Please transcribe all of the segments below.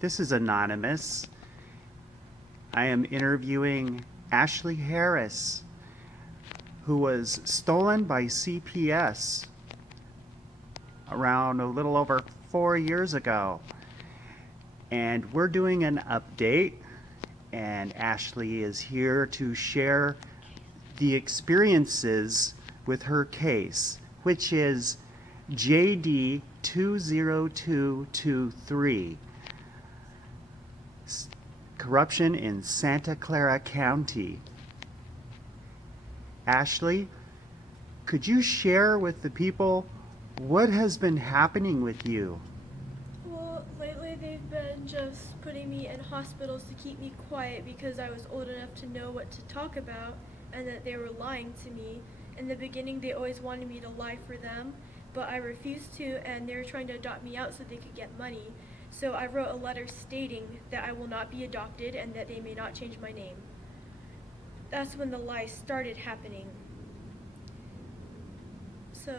This is anonymous. I am interviewing Ashley Harris, who was stolen by CPS around a little over 4 years ago. And we're doing an update, and Ashley is here to share the experiences with her case, which is JD 20223. Corruption in Santa Clara County. Ashley, could you share with the people what has been happening with you? Well, lately they've been just putting me in hospitals to keep me quiet because I was old enough to know what to talk about and that they were lying to me. In the beginning, they always wanted me to lie for them, but I refused to, and they were trying to adopt me out so they could get money. So I wrote a letter stating that I will not be adopted and that they may not change my name. That's when the lies started happening. So,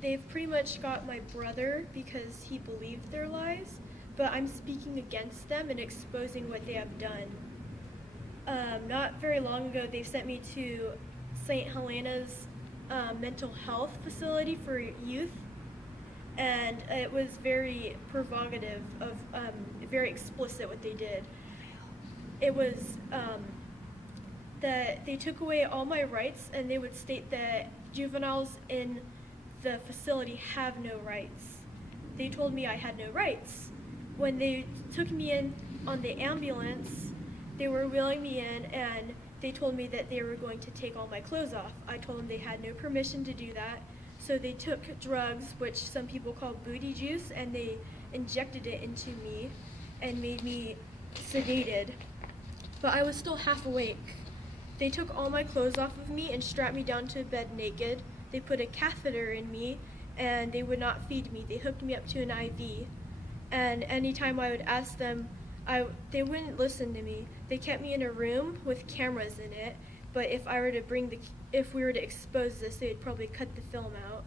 they've pretty much got my brother because he believed their lies, but I'm speaking against them and exposing what they have done. Not very long ago, they sent me to St. Helena's mental health facility for youth, and it was very provocative, very explicit what they did. It was that they took away all my rights, and they would state that juveniles in the facility have no rights. They told me I had no rights. When they took me in on the ambulance, they were wheeling me in, and they told me that they were going to take all my clothes off. I told them they had no permission to do that. So they took drugs, which some people call booty juice, and they injected it into me and made me sedated. But I was still half awake. They took all my clothes off of me and strapped me down to a bed naked. They put a catheter in me, and they would not feed me. They hooked me up to an IV. And anytime I would ask them, they wouldn't listen to me. They kept me in a room with cameras in it, but if we were to expose this, they'd probably cut the film out.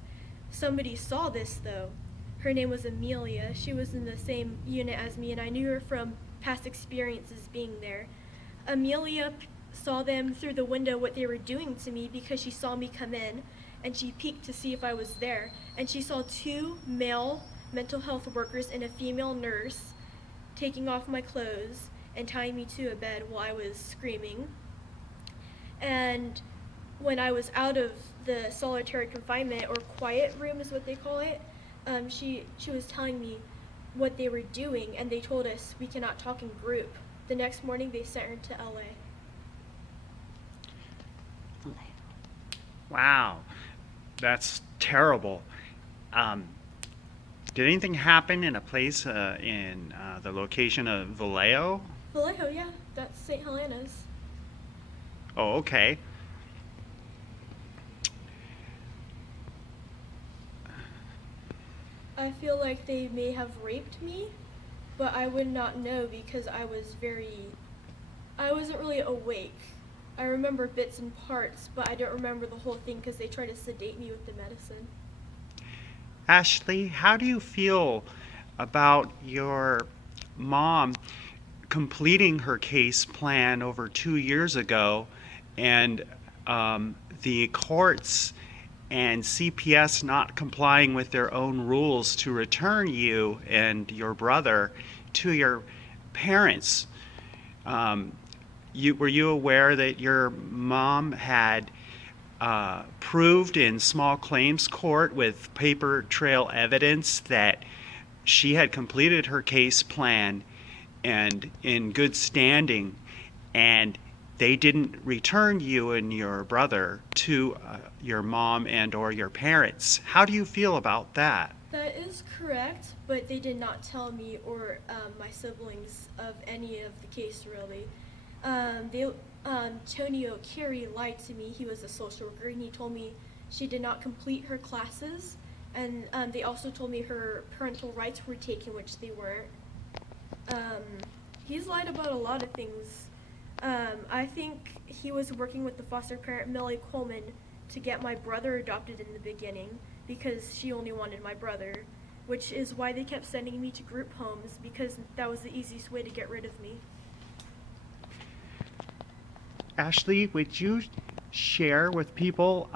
Somebody saw this though. Her name was Amelia. She was in the same unit as me, and I knew her from past experiences being there. Amelia saw them through the window what they were doing to me because she saw me come in, and she peeked to see if I was there, and she saw two male mental health workers and a female nurse taking off my clothes and tying me to a bed while I was screaming. And when I was out of the solitary confinement, or quiet room is what they call it, she was telling me what they were doing, and they told us we cannot talk in group. The next morning they sent her to LA. Wow, that's terrible. Did anything happen in a place in the location of Vallejo? Vallejo, yeah, that's St. Helena's. Oh, okay. I feel like they may have raped me, but I would not know because I wasn't really awake. I remember bits and parts, but I don't remember the whole thing because they tried to sedate me with the medicine. Ashley, how do you feel about your mom completing her case plan over 2 years ago, and the courts and CPS not complying with their own rules to return you and your brother to your parents? Were you aware that your mom had proved in small claims court with paper trail evidence that she had completed her case plan and in good standing, and they didn't return you and your brother to your mom and or your parents? How do you feel about that? That is correct, but they did not tell me or my siblings of any of the case really. Tony O'Carey lied to me. He was a social worker, and he told me she did not complete her classes, and they also told me her parental rights were taken, which they weren't. He's lied about a lot of things. I think he was working with the foster parent, Millie Coleman, to get my brother adopted in the beginning because she only wanted my brother. which is why they kept sending me to group homes because that was the easiest way to get rid of me. Ashley, would you share with people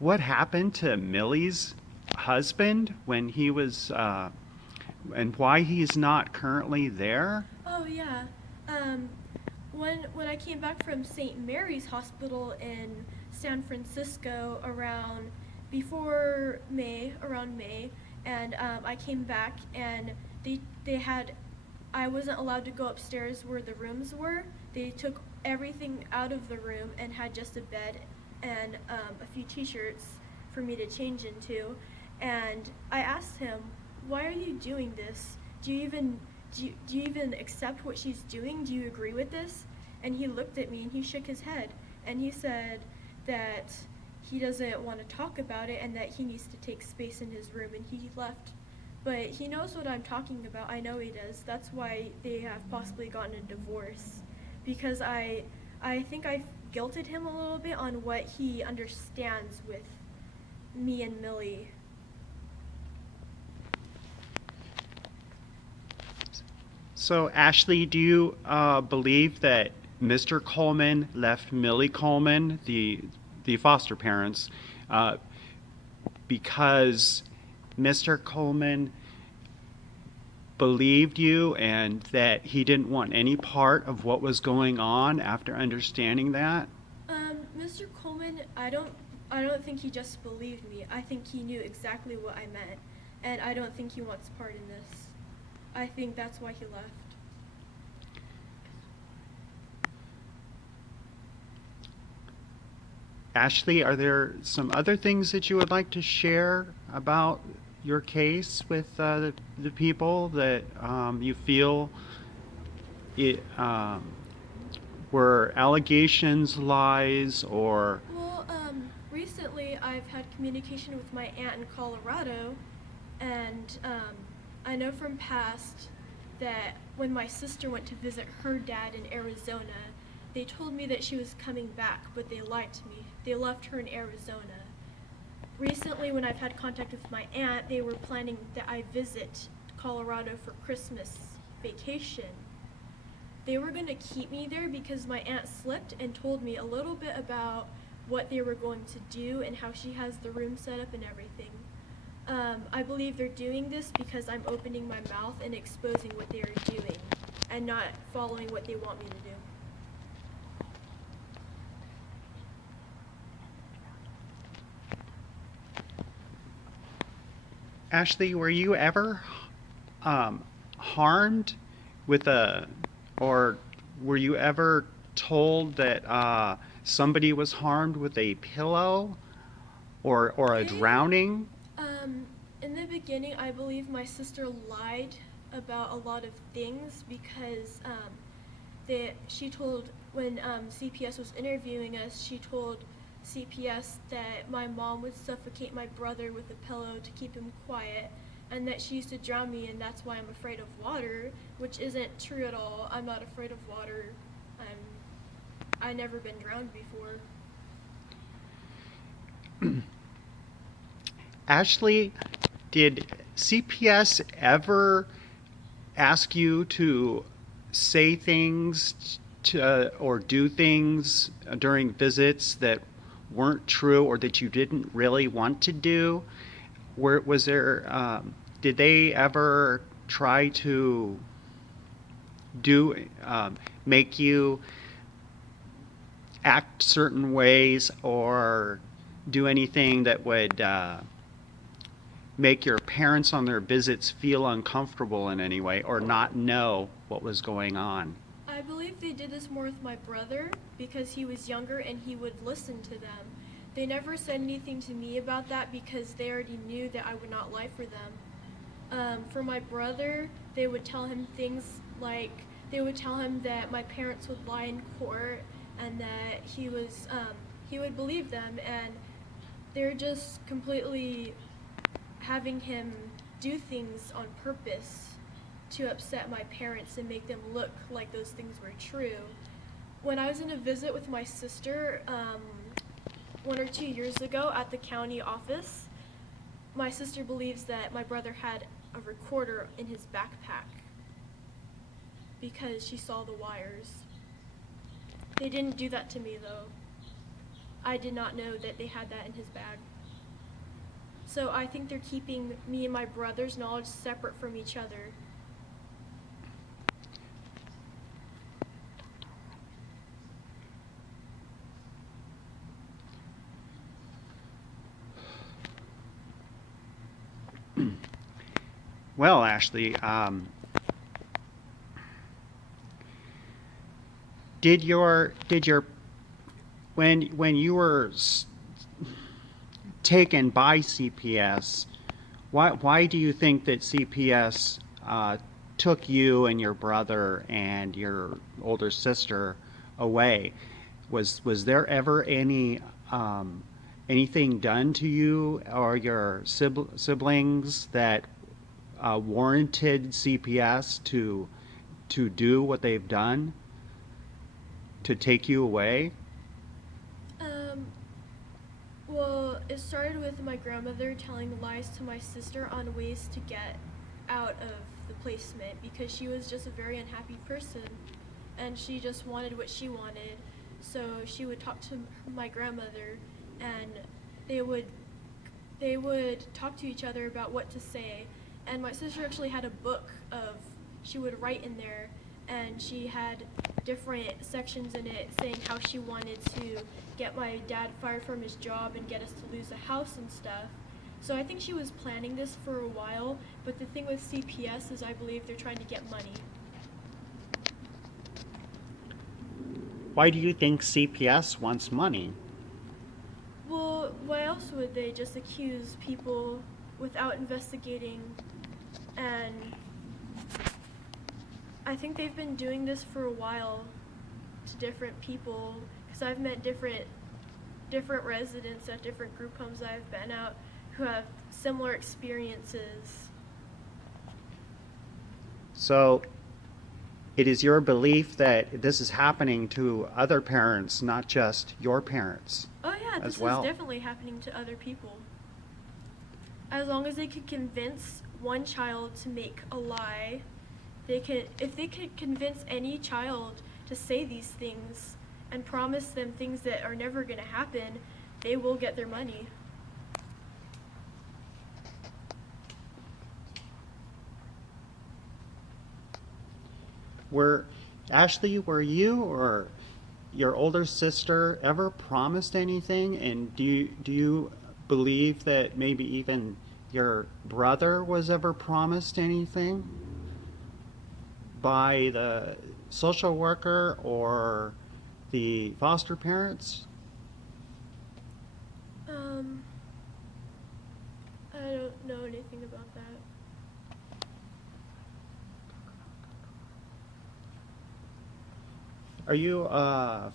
what happened to Millie's husband when he was, and why he's not currently there? Oh yeah. Um, when I came back from St. Mary's Hospital in San Francisco around May, and I came back and they had I wasn't allowed to go upstairs where the rooms were. They took everything out of the room and had just a bed and a few t-shirts for me to change into. And I asked him, "Why are you doing this? Do you even accept what she's doing? Do you agree with this?" And he looked at me and he shook his head and he said that he doesn't want to talk about it and that he needs to take space in his room, and he left. But he knows what I'm talking about. I know he does. That's why they have possibly gotten a divorce. Because I think I guilted him a little bit on what he understands with me and Millie. So, Ashley, do you believe that Mr. Coleman left Millie Coleman, the foster parents, uh, because Mr. Coleman believed you and that he didn't want any part of what was going on after understanding that? Mr. Coleman, I don't think he just believed me. I think he knew exactly what I meant, and I don't think he wants part in this. I think that's why he left. Ashley, are there some other things that you would like to share about your case with the people that you feel it were allegations, lies, or Well, recently I've had communication with my aunt in Colorado, and I know from past that when my sister went to visit her dad in Arizona, they told me that she was coming back, but they lied to me. They left her in Arizona. Recently, when I've had contact with my aunt, they were planning that I visit Colorado for Christmas vacation. They were going to keep me there because my aunt slipped and told me a little bit about what they were going to do and how she has the room set up and everything. I believe they're doing this because I'm opening my mouth and exposing what they are doing and not following what they want me to do. Ashley, were you ever harmed with or were you ever told that somebody was harmed with a pillow or a In, drowning? in the beginning, I believe my sister lied about a lot of things because she told, when CPS was interviewing us, she told CPS that my mom would suffocate my brother with a pillow to keep him quiet, and that she used to drown me, and that's why I'm afraid of water, which isn't true at all. I'm not afraid of water. I never been drowned before. Ashley, did CPS ever ask you to say things or do things during visits that weren't true or that you didn't really want to do? Was there? Did they ever try to do make you act certain ways or do anything that would make your parents on their visits feel uncomfortable in any way or not know what was going on? I believe they did this more with my brother because he was younger and he would listen to them. They never said anything to me about that because they already knew that I would not lie for them. For my brother, they would tell him things like, they would tell him that my parents would lie in court and that he would believe them, and they're just completely having him do things on purpose to upset my parents and make them look like those things were true. When I was in a visit with my sister 1 or 2 years ago at the county office, my sister believes that my brother had a recorder in his backpack because she saw the wires. They didn't do that to me though. I did not know that they had that in his bag. So I think they're keeping me and my brother's knowledge separate from each other. Well, Ashley, did your when you were taken by CPS, why do you think that CPS took you and your brother and your older sister away? Was there ever anything done to you or your siblings that warranted CPS to do what they've done to take you away? Um, well, it started with my grandmother telling lies to my sister on ways to get out of the placement because she was just a very unhappy person and she just wanted what she wanted. So she would talk to my grandmother and they would they would talk to each other about what to say. And my sister actually had a book of she would write in there and she had different sections in it saying how she wanted to get my dad fired from his job and get us to lose the house and stuff. So I think she was planning this for a while, but the thing with CPS is I believe they're trying to get money. Why do you think CPS wants money? Well, why else would they just accuse people without investigating? And I think they've been doing this for a while to different people because I've met different residents at different group homes I've been out who have similar experiences. So it is your belief that this is happening to other parents, not just your parents, Oh yeah, as this well. is definitely happening to other people. As long as they could convince one child to make a lie, if they could convince any child to say these things and promise them things that are never going to happen, they will get their money. Were Ashley, were you or your older sister ever promised anything? And do you believe that maybe even your brother was ever promised anything by the social worker or the foster parents? Um, I don't know anything about that. Are you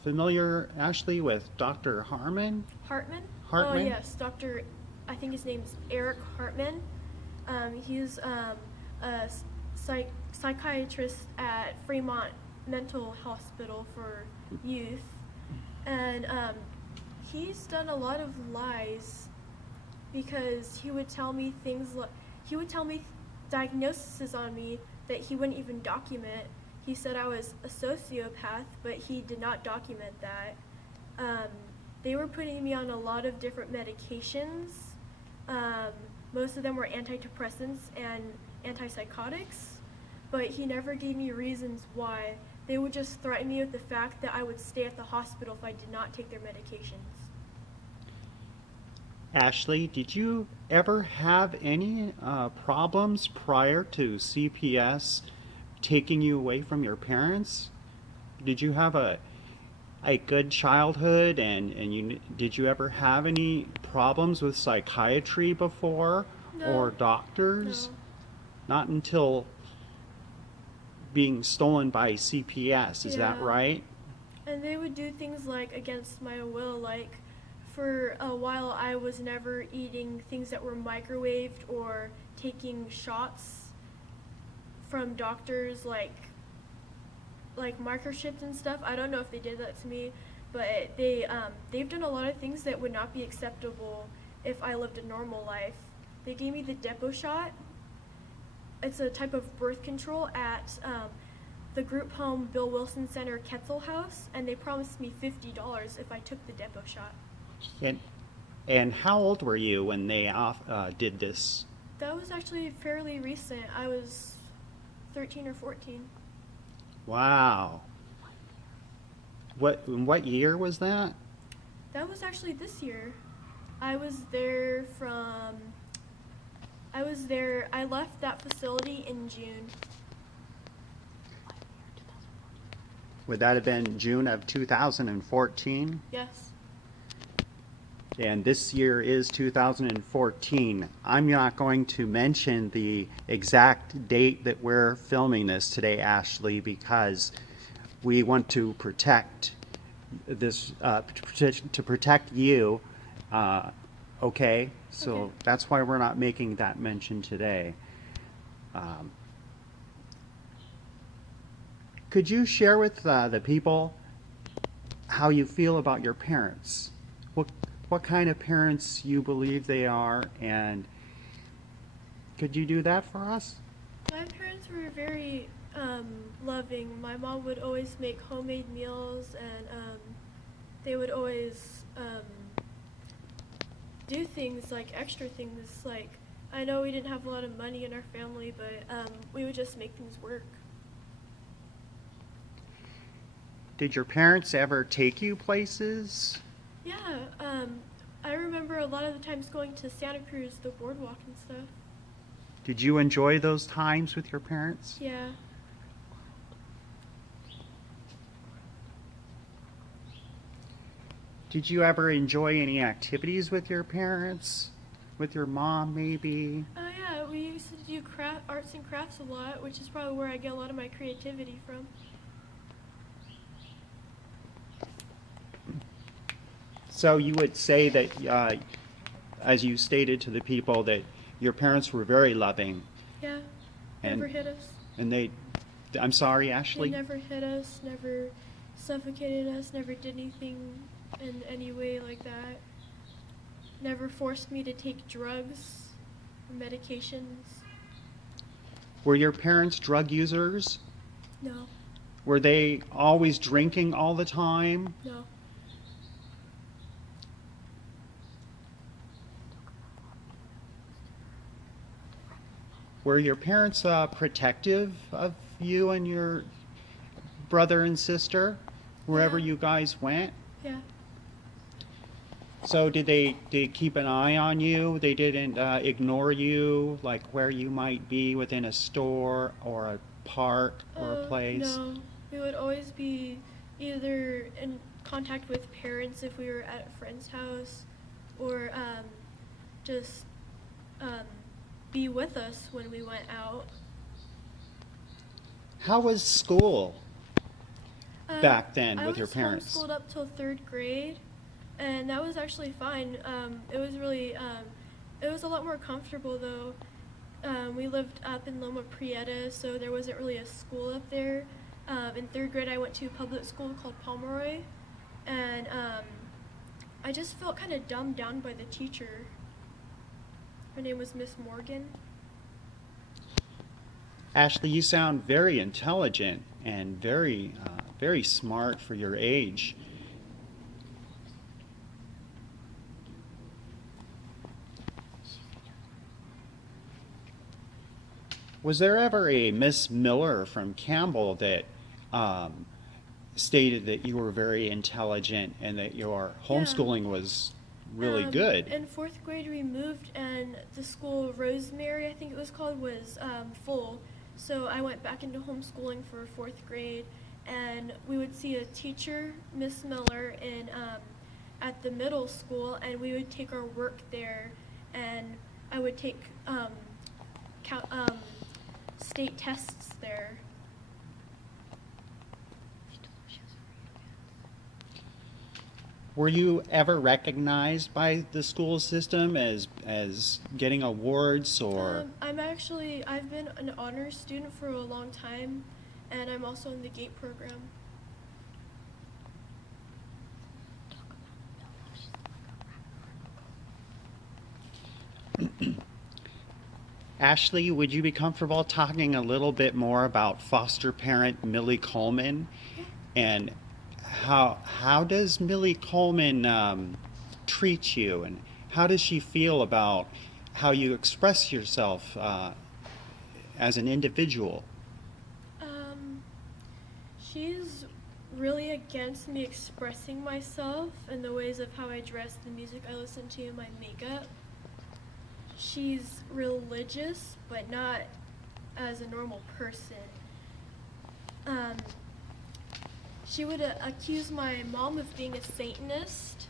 familiar, Ashley, with Dr. Hartman? Oh Hartman? yes, Dr. I think his name's Eric Hartman. He's a psychiatrist at Fremont Mental Hospital for Youth, and he's done a lot of lies because he would tell me diagnoses on me that he wouldn't even document. He said I was a sociopath, but he did not document that. Um, they were putting me on a lot of different medications. Um, Most of them were antidepressants and antipsychotics, but he never gave me reasons why. They would just threaten me with the fact that I would stay at the hospital if I did not take their medications. Ashley, did you ever have any problems prior to CPS taking you away from your parents? Did you have a good childhood and did you ever have any problems with psychiatry before or No, doctors? no. Not until being stolen by CPS, is that Yeah. right? And they would do things like against my will, like for a while I was never eating things that were microwaved or taking shots from doctors like microchips and stuff. I don't know if they did that to me, but they've done a lot of things that would not be acceptable if I lived a normal life. they gave me the depot shot. It's a type of birth control at the group home Bill Wilson Center Ketzel House, and they promised me $50 if I took the depot shot. And, and how old were you when they did this? That was actually fairly recent. I was 13 or 14. Wow. What year was that? That was actually this year. I was there from. I left that facility in June. Would that have been June of 2014? Yes. And this year is 2014. I'm not going to mention the exact date that we're filming this today, Ashley, because we want to protect this, to protect you. Okay? So Okay. that's why we're not making that mention today. Could you share with the people how you feel about your parents? What kind of parents you believe they are, and could you do that for us? My parents were very loving. My mom would always make homemade meals, and they would always do things like extra things. Like, I know we didn't have a lot of money in our family, but we would just make things work. Did your parents ever take you places? Yeah, I remember a lot of the times going to Santa Cruz, the boardwalk and stuff. Did you enjoy those times with your parents? Yeah. Did you ever enjoy any activities with your parents? With your mom, maybe? Yeah, we used to do arts and crafts a lot, which is probably where I get a lot of my creativity from. So you would say that, as you stated to the people, that your parents were very loving. Yeah, And- never hit us. And I'm sorry, They Ashley? never hit us, never suffocated us, never did anything in any way like that. Never forced me to take drugs or medications. Were your parents drug users? No, Were they always drinking all the time? no. Were your parents protective of you and your brother and sister wherever Yeah. you guys went? Yeah. So did they keep an eye on you? They didn't ignore you, like where you might be within a store or a park or a place? No, we would always be either in contact with parents if we were at a friend's house, or just be with us when we went out. How was school back then I with your parents? I was homeschooled up till 3rd grade, and that was actually fine. It was really, it was a lot more comfortable though. We lived up in Loma Prieta, so there wasn't really a school up there. In 3rd grade, I went to a public school called Pomeroy, and I just felt kind of dumbed down by the teacher. Her name was Miss Morgan. Ashley, you sound very intelligent and very smart for your age. Was there ever a Miss Miller from Campbell that stated that you were very intelligent and that your homeschooling was really good? In 4th grade, we moved, and the school Rosemary, I think it was called, was full. So I went back into homeschooling for 4th grade, and we would see a teacher, Miss Miller, in at the middle school, and we would take our work there, and I would take state tests there. Were you ever recognized by the school system as getting awards or? I've been an honors student for a long time, and I'm also in the GATE program. Ashley, would you be comfortable talking a little bit more about foster parent Millie Coleman Yeah. and how does Millie Coleman treat you, and how does she feel about how you express yourself as an individual? Um, she's really against me expressing myself in the ways of how I dress, the music I listen to, my makeup. She's religious, but not as a normal person. Um, she would accuse my mom of being a Satanist,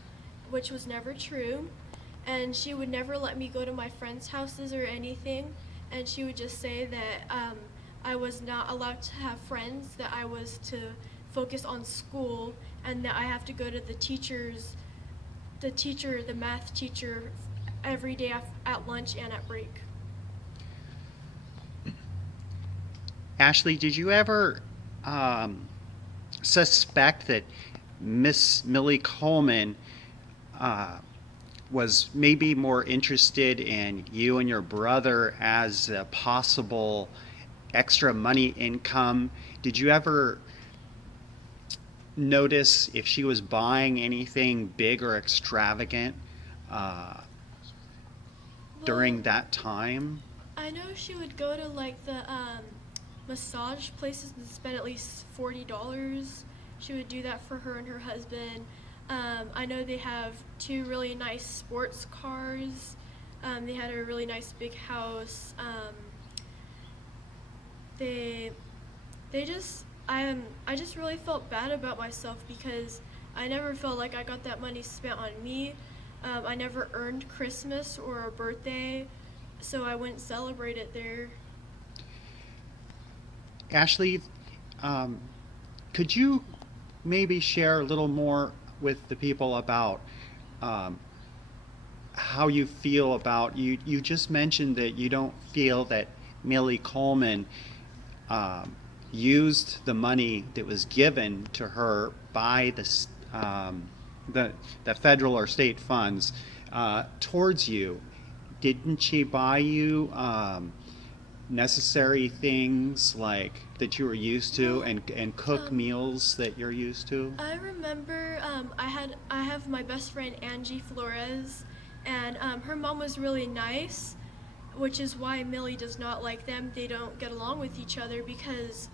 which was never true. And she would never let me go to my friends' houses or anything. And she would just say that I was not allowed to have friends, that I was to focus on school, and that I have to go to the math teacher, every day at lunch and at break. Ashley, did you ever um, suspect that Miss Millie Coleman uh, was maybe more interested in you and your brother as a possible extra money income? Did you ever notice if she was buying anything big or extravagant uh, Well, during that time? I know she would go to like the massage places and spend at least $40. She would do that for her and her husband. I know they have two really nice sports cars. They had a really nice big house. They they just I just really felt bad about myself because I never felt like I got that money spent on me. I never earned Christmas or a birthday, so I wouldn't celebrate it there. Ashley, um, could you maybe share a little more with the people about um, how you feel about you just mentioned that you don't feel that Millie Coleman um, used the money that was given to her by um, the the federal or state funds towards you. Didn't she buy you necessary things like that you were used to, Well, and cook um, meals that you're used to? I remember I have my best friend Angie Flores, and her mom was really nice, which is why Millie does not like them. They don't get along with each other because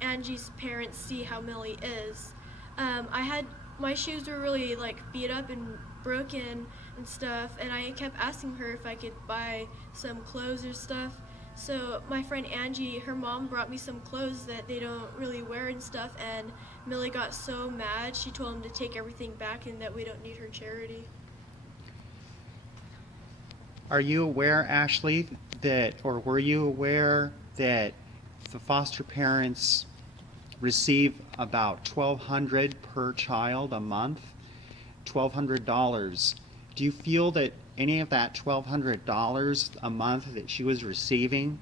Angie's parents see how Millie is. I had my shoes were really like beat up and broken and stuff, and I kept asking her if I could buy some clothes or stuff. So my friend Angie, her mom brought me some clothes that they don't really wear and stuff, and Millie got so mad. She told him to take everything back and that we don't need her charity. Are you aware, Ashley, that, or were you aware that the foster parents receive about 1,200 per child a month? $1,200. Do you feel that any of that $1,200 a month that she was receiving,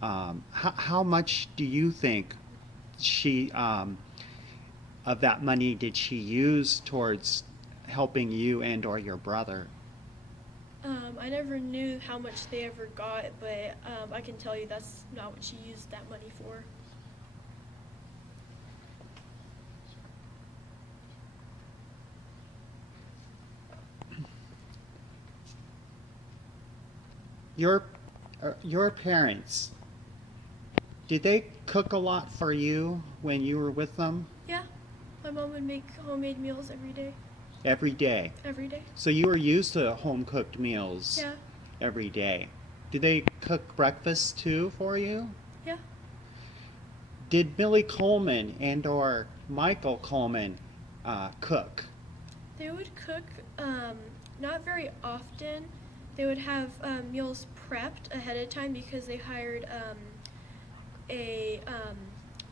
how much do you think she of that money did she use towards helping you and or your brother? I never knew how much they ever got, but I can tell you that's not what she used that money for. Your your parents, did they cook a lot for you when you were with them Yeah, my mom would make homemade meals every day. every day? Every day. So you were used to home cooked meals Yeah, every day. Did they cook breakfast too for you? yeah. Did Millie Coleman and or Michael Coleman cook? They would cook not very often. They would have meals prepped ahead of time because they hired a what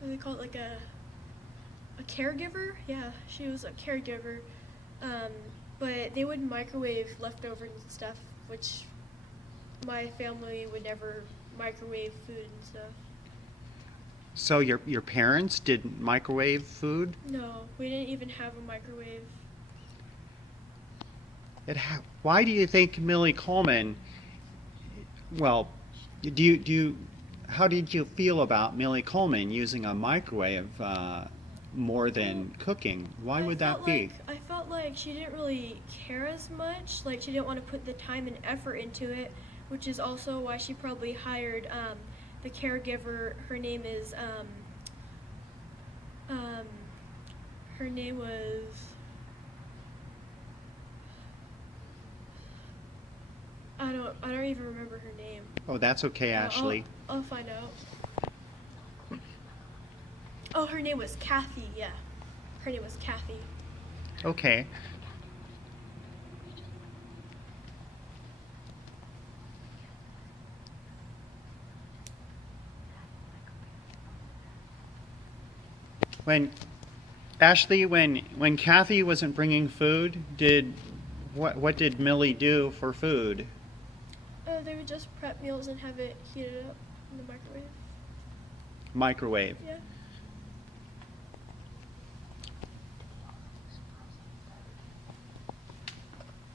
do they call it, like a caregiver. Yeah, she was a caregiver. Um, but they would microwave leftovers and stuff, which my family would never microwave food and stuff. So your parents didn't microwave food? No, we didn't even have a microwave. Why do you think Millie Coleman, well, How did you feel about Millie Coleman using a microwave more Well, than cooking? Why would that be? I felt like she didn't really care as much. Like she didn't want to put the time and effort into it, which is also why she probably hired the caregiver. Um, her name was I don't even remember her name. Oh, that's okay, Ashley. I'll find out. Oh, her name was Kathy. Yeah, her name was Kathy. Okay. When Ashley, when Kathy wasn't bringing food, did what did Millie do for food? They would just prep meals and have it heated up in the microwave. Microwave. Yeah.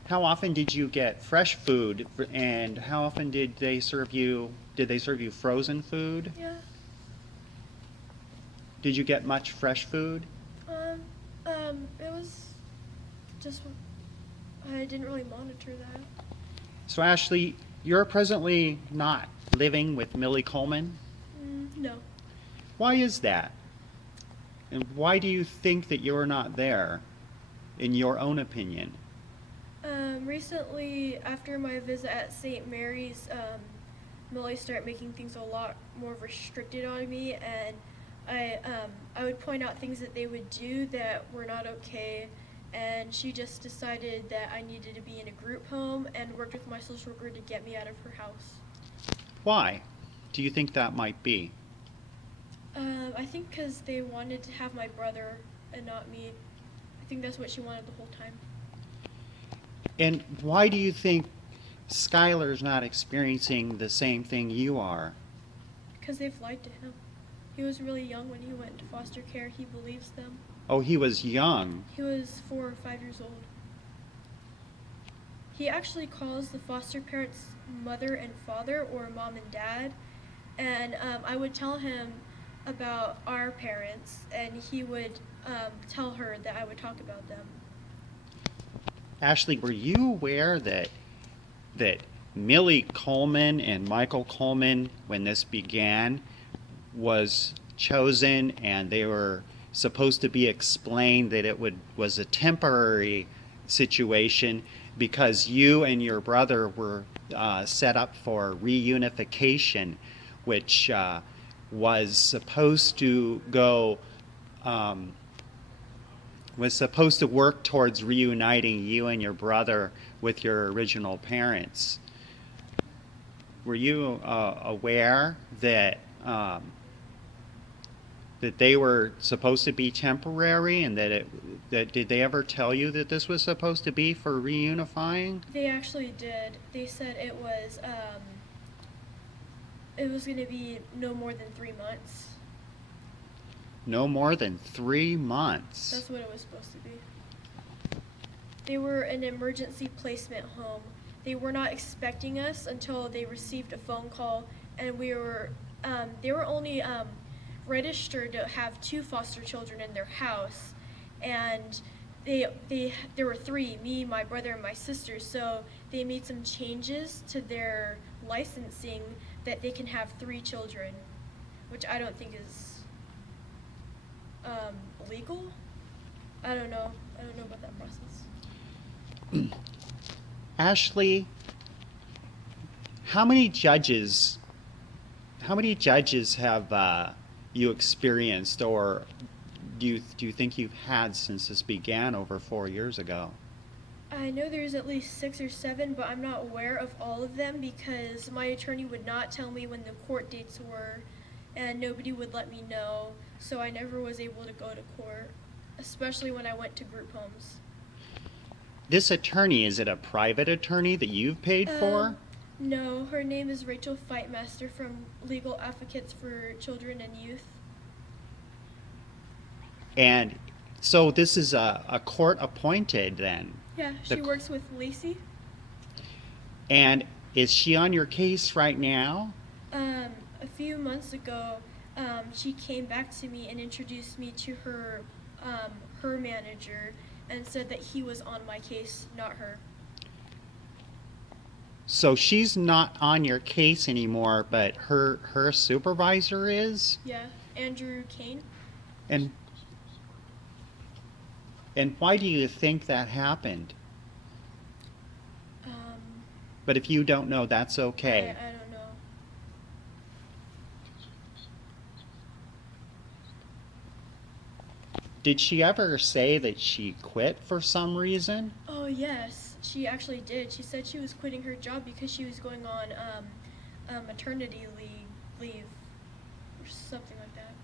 How often did you get fresh food, and how often did they serve you? Did they serve you frozen food? Yeah. Did you get much fresh food? It was just I didn't really monitor that. So Ashley, you're presently not living with Millie Coleman. No. Why is that? And why do you think that you're not there, in your own opinion? Recently, after my visit at St. Mary's, Millie started making things a lot more restricted on me, and I would point out things that they would do that were not okay, and she just decided that I needed to be in a group home and worked with my social worker to get me out of her house. Why do you think that might be? I think because they wanted to have my brother and not me. I think that's what she wanted the whole time. And why do you think Skylar's not experiencing the same thing you are? Because they've lied to him. He was really young when he went into foster care. He believes them. Oh, he was young. He was 4 or 5 years old. He actually calls the foster parents mother and father, or mom and dad. And I would tell him about our parents, and he would tell her that I would talk about them. Ashley, were you aware that Millie Coleman and Michael Coleman, when this began, was chosen, and they were supposed to be explained that was a temporary situation because you and your brother were set up for reunification, which was supposed to go was supposed to work towards reuniting you and your brother with your original parents. Were you aware that that they were supposed to be temporary, and that did they ever tell you that this was supposed to be for reunifying? They actually did. They said it was going to be no more than 3 months. No more than 3 months. That's what it was supposed to be. They were an emergency placement home. They were not expecting us until they received a phone call, and they were only registered to have 2 foster children in their house, and there were 3, me, my brother, and my sister. So they made some changes to their licensing that they can have 3 children, which I don't think is legal. I don't know about that process. Ashley, how many judges have you experienced, or do you think you've had since this began over 4 years ago? I know there's at least 6 or 7, but I'm not aware of all of them because my attorney would not tell me when the court dates were, and nobody would let me know, so I never was able to go to court, especially when I went to group homes. This attorney, is it a private attorney that you've paid for? No, her name is Rachel Fightmaster from Legal Advocates for Children and Youth. And so this is a court appointed then? Yeah, she works with Lacey. And is she on your case right now? A few months ago, she came back to me and introduced me to her manager, and said that he was on my case, not her. So she's not on your case anymore, but her supervisor is? Yeah, Andrew Kane. And and why do you think that happened? Um, But if you don't know, that's okay. I don't know. Did she ever say that she quit for some reason? Oh yes, she actually did. She said she was quitting her job because she was going on maternity leave or something like that.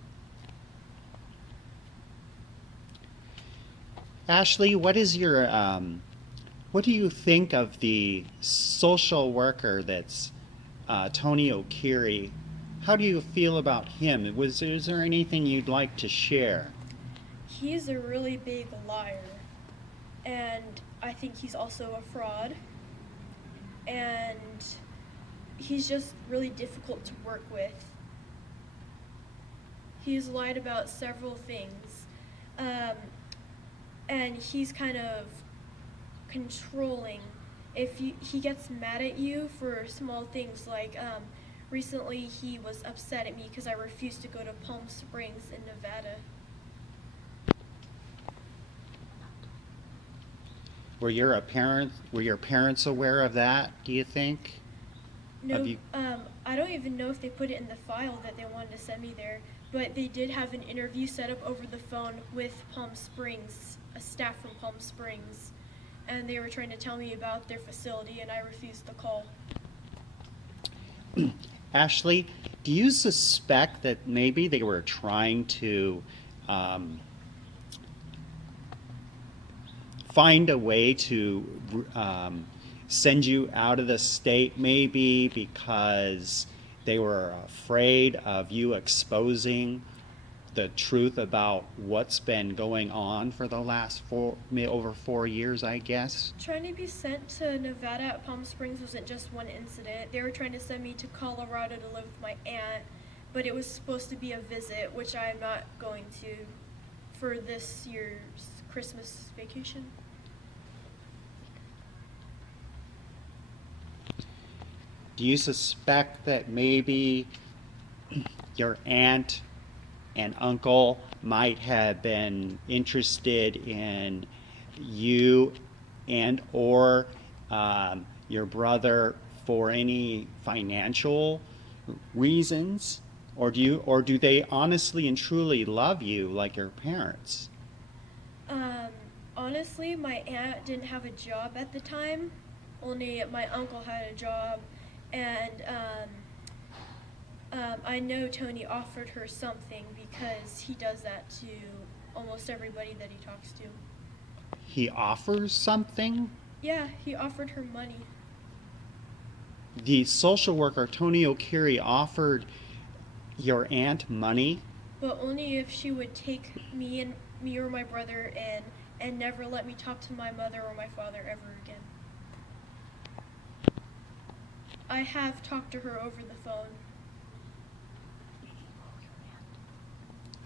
Ashley, what do you think of the social worker that's Tony O'Keefe? How do you feel about him? Is there anything you'd like to share? He's a really big liar, and I think he's also a fraud, and he's just really difficult to work with. He's lied about several things, um, and he's kind of controlling. If he gets mad at you for small things, like recently he was upset at me because I refused to go to Palm Springs in Nevada. Were your parents aware of that, do you think? Have No, you I don't even know if they put it in the file that they wanted to send me there, but they did have an interview set up over the phone with Palm Springs, a staff from Palm Springs, and they were trying to tell me about their facility, and I refused the call. Ashley, do you suspect that maybe they were trying to um, find a way to send you out of the state, maybe because they were afraid of you exposing the truth about what's been going on for the last over 4 years, I guess? Trying to be sent to Nevada at Palm Springs wasn't just one incident. They were trying to send me to Colorado to live with my aunt, but it was supposed to be a visit, which I'm not going to for this year's Christmas vacation. Do you suspect that maybe your aunt and uncle might have been interested in you and or your brother for any financial reasons, or do they honestly and truly love you like your parents? Um, Honestly, my aunt didn't have a job at the time. Only my uncle had a job, and I know Tony offered her something because he does that to almost everybody that he talks to. He offers something? Yeah, he offered her money, The social worker Tony O'Keefe offered your aunt money? but only if she would take me or my brother in and never let me talk to my mother or my father ever again. I have talked to her over the phone.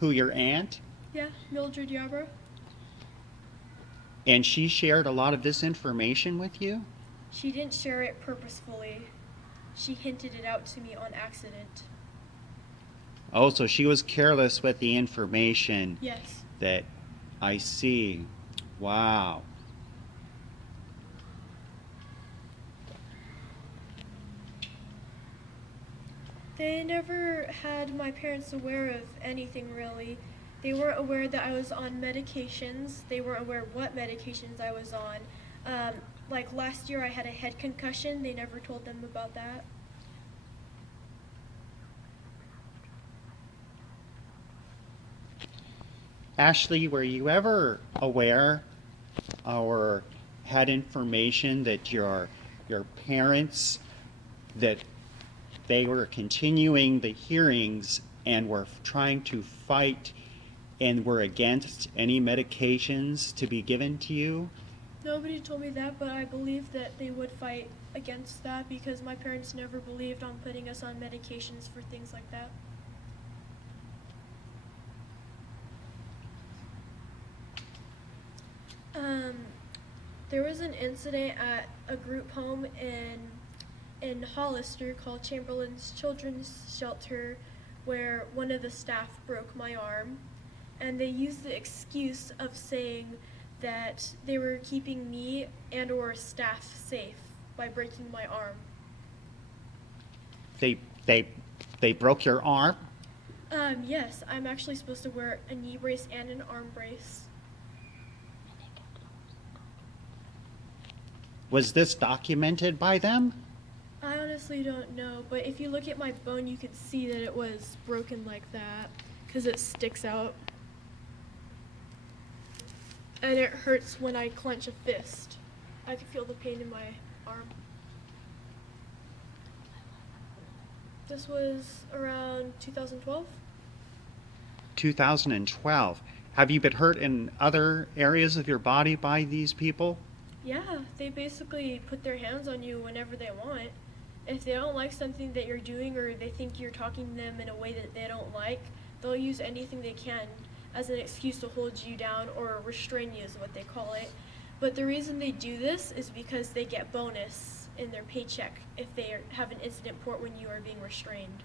Who, your aunt? Yeah, Mildred Yarbrough. And she shared a lot of this information with you? She didn't share it purposefully. She hinted it out to me on accident. Oh, so she was careless with the information. Yes. That I see. Wow. They never had my parents aware of anything really. They weren't aware that I was on medications. They weren't aware what medications I was on. Um, like last year I had a head concussion. They never told them about that. Ashley, were you ever aware or had information that your parents that they were continuing the hearings and were trying to fight and were against any medications to be given to you? Nobody told me that, but I believe that they would fight against that because my parents never believed on putting us on medications for things like that. Um, there was an incident at a group home in Hollister called Chamberlain's Children's Shelter where one of the staff broke my arm, and they used the excuse of saying that they were keeping me and or staff safe by breaking my arm. They they they broke your arm? Yes, I'm actually supposed to wear a knee brace and an arm brace. Was this documented by them? I honestly don't know, but if you look at my bone, you could see that it was broken like that because it sticks out. And it hurts when I clench a fist. I can feel the pain in my arm. This was around 2012. 2012. Have you been hurt in other areas of your body by these people? Yeah, they basically put their hands on you whenever they want. If they don't like something that you're doing or they think you're talking to them in a way that they don't like, they'll use anything they can as an excuse to hold you down or restrain you is what they call it. But the reason they do this is because they get bonus in their paycheck if they have an incident report when you are being restrained.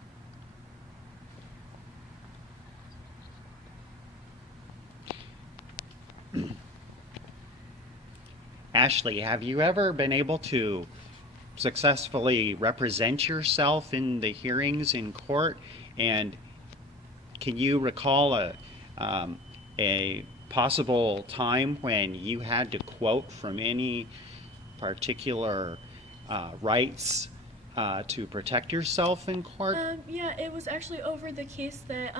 Ashley, have you ever been able to successfully represent yourself in the hearings in court? And can you recall a possible time when you had to quote from any particular rights to protect yourself in court? Yeah, it was actually over the case that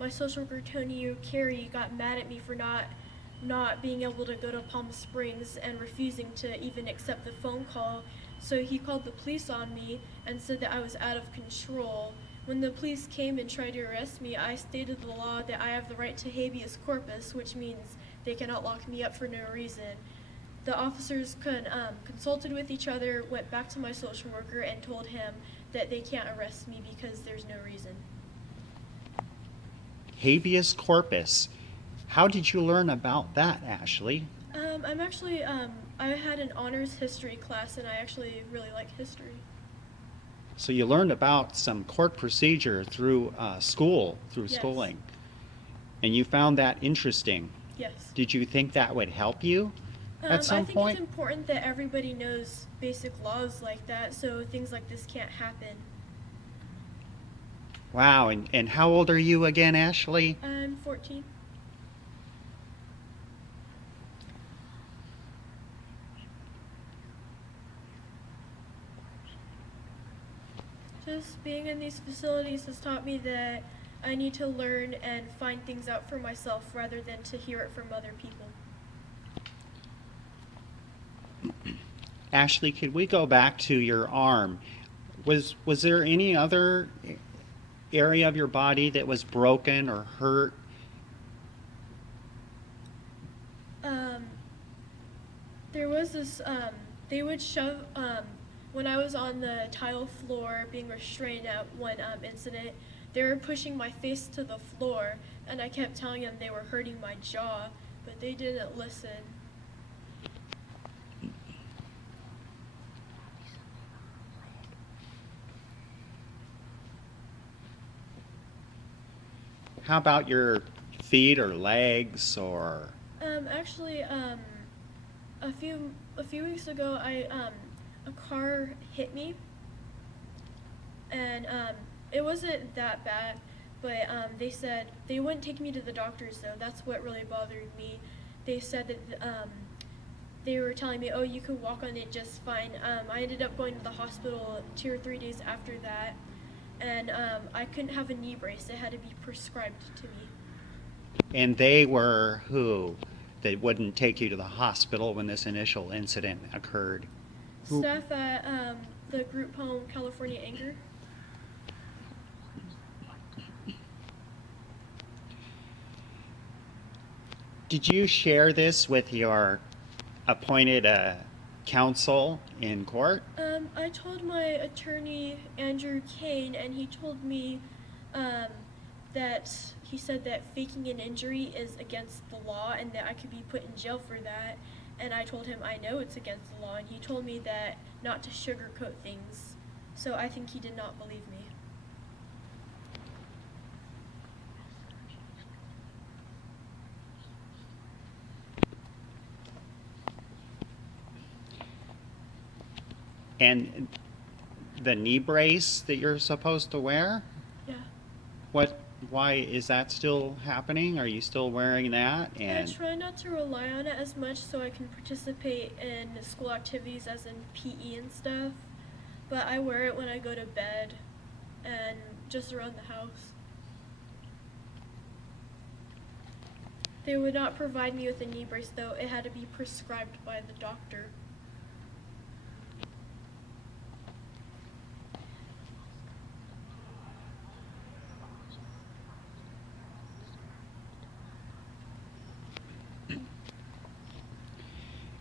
my social worker Tony Carey got mad at me for not being able to go to Palm Springs and refusing to even accept the phone call. So he called the police on me and said that I was out of control. When the police came and tried to arrest me, I stated the law that I have the right to habeas corpus, which means they cannot lock me up for no reason. The officers consulted with each other, went back to my social worker, and told him that they can't arrest me because there's no reason. Habeas corpus. How did you learn about that, Ashley? I'm actually, I had an honors history class, and I actually really like history. So you learned about some court procedure through school, through Yes. schooling, and you found that interesting. Yes. Did you think that would help you at some I think point? it's important that everybody knows basic laws like that, so things like this can't happen. Wow, and how old are you again, Ashley? I'm 14. Just being in these facilities has taught me that I need to learn and find things out for myself rather than to hear it from other people. Ashley, could we go back to your arm? Was there any other area of your body that was broken or hurt? There was this, they would shove, when I was on the tile floor being restrained at one incident, they were pushing my face to the floor, and I kept telling them they were hurting my jaw, but they didn't listen. How about your feet or legs or? Actually, a few weeks ago, a car hit me, and it wasn't that bad, but they said they wouldn't take me to the doctors though. That's what really bothered me. They said that they were telling me, oh, you could walk on it just fine. I ended up going to the hospital 2 or 3 days after that, and I couldn't have a knee brace. It had to be prescribed to me. And they were who? That wouldn't take you to the hospital when this initial incident occurred? Who? Staff at the group home California Anger. Did you share this with your appointed a counsel in court? I told my attorney, Andrew Kane, and he told me um, that he said that faking an injury is against the law and that I could be put in jail for that. And I told him I know it's against the law, and he told me that not to sugarcoat things. So I think he did not believe me. And the knee brace that you're supposed to wear? Yeah. Why is that still happening? Are you still wearing that? I try not to rely on it as much so I can participate in school activities as in PE and stuff. But I wear it when I go to bed and just around the house. They would not provide me with a knee brace though. It had to be prescribed by the doctor.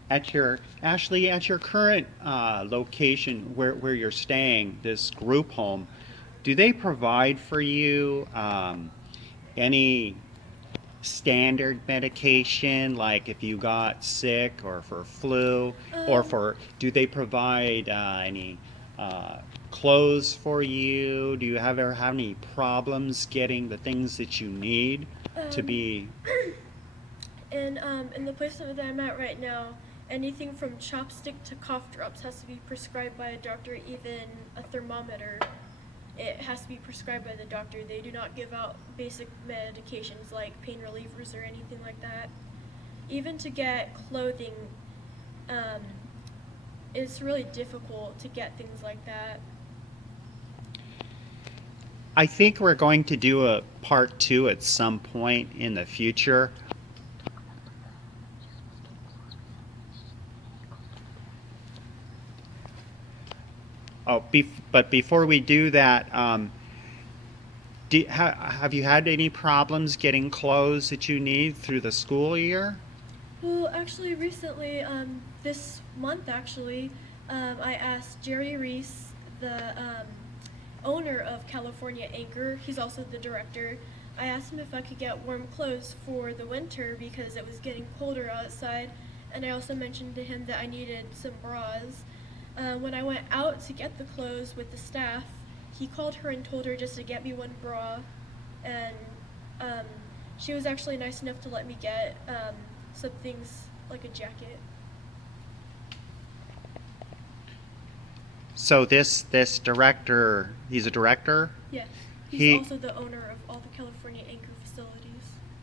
At your current location where you're staying, this group home, do they provide for you any standard medication, like if you got sick or for flu, or do they provide any clothes for you? Do you ever have any problems getting the things that you need to be? In the place that I'm at right now, anything from chopstick to cough drops has to be prescribed by a doctor, even a thermometer. It has to be prescribed by the doctor. They do not give out basic medications like pain relievers or anything like that. Even to get clothing, it's really difficult to get things like that. I think we're going to do a part 2 at some point in the future. But before we do that, have you had any problems getting clothes that you need through the school year? Well, actually, recently, this month, actually, I asked Jerry Reese, the owner of California Anchor, he's also the director, I asked him if I could get warm clothes for the winter because it was getting colder outside, and I also mentioned to him that I needed some bras. When I went out to get the clothes with the staff, he called her and told her just to get me one bra, and she was actually nice enough to let me get some things like a jacket. So this director, he's a director? Yes, he's also the owner of all the California Anchor facilities.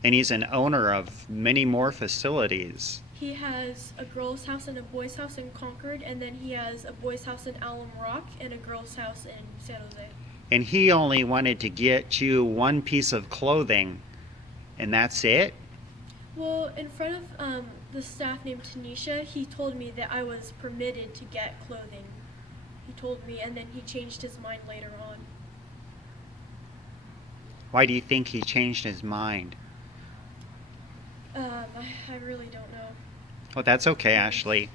And he's an owner of many more facilities. He has a girls' house and a boys' house in Concord, and then he has a boys' house in Alum Rock and a girls' house in San Jose. And he only wanted to get you one piece of clothing, and that's it? Well, in front of the staff named Tanisha, he told me that I was permitted to get clothing. He told me, and then he changed his mind later on. Why do you think he changed his mind? I really don't know. Oh, that's okay, Ashley.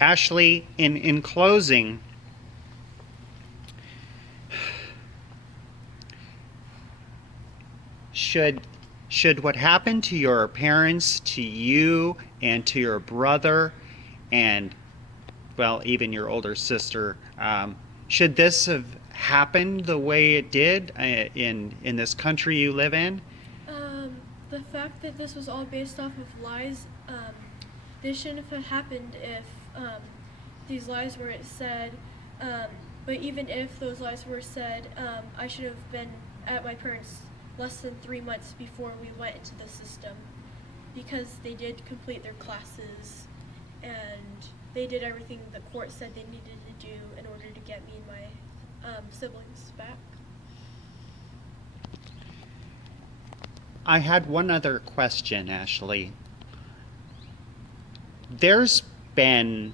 Ashley, in closing, should what happened to your parents, to you, and to your brother, and, well, even your older sister, should this have happened the way it did in this country you live in? The fact that this was all based off of lies, this shouldn't have happened if these lies weren't said. But even if those lies were said, I should have been at my parents' less than 3 months before we went into the system, because they did complete their classes and they did everything the court said they needed to do in order to get me and my siblings back. I had one other question, Ashley. There's been,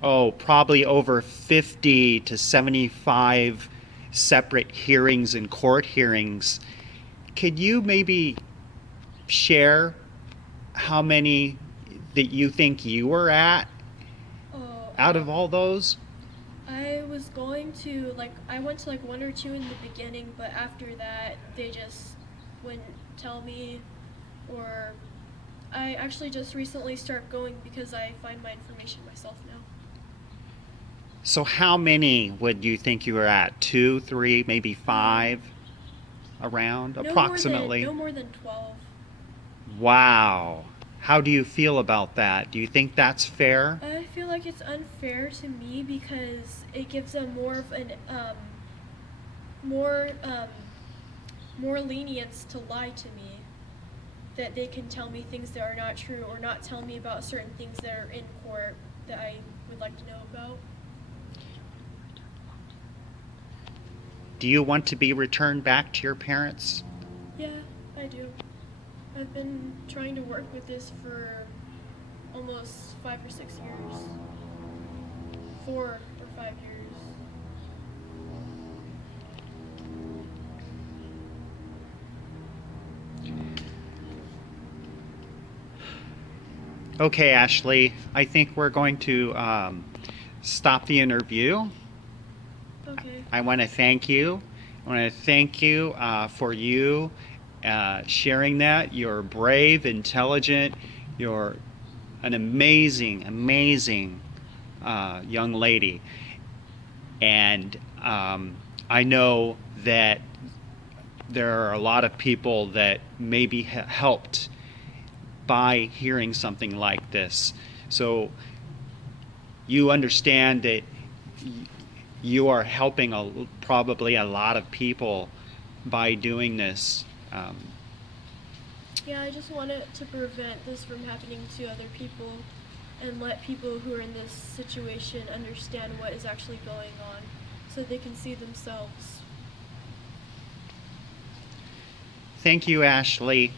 probably over 50 to 75 separate hearings and court hearings. Could you maybe share how many that you think you were at Oh, out of all those? I was going to I went to like one or two in the beginning, but after that they just wouldn't tell me, or I actually just recently start going because I find my information myself now. So how many would you think you were at? Two, three, maybe five around approximately? No more than 12. Wow. How do you feel about that? Do you think that's fair? I feel like it's unfair to me because it gives them more of an more more lenience to lie to me. That they can tell me things that are not true or not tell me about certain things that are in court that I would like to know about. Do you want to be returned back to your parents? Yeah, I do. I've been trying to work with this for almost 5 or 6 years. 4 or 5 years. Okay, Ashley, I think we're going to stop the interview. Okay. I want to thank you. I want to thank you for you sharing that. You're brave, intelligent. You're an amazing, amazing young lady. And I know that there are a lot of people that may be helped by hearing something like this. So you understand that you are helping probably a lot of people by doing this. Yeah, I just wanted to prevent this from happening to other people and let people who are in this situation understand what is actually going on so they can see themselves. Thank you, Ashley.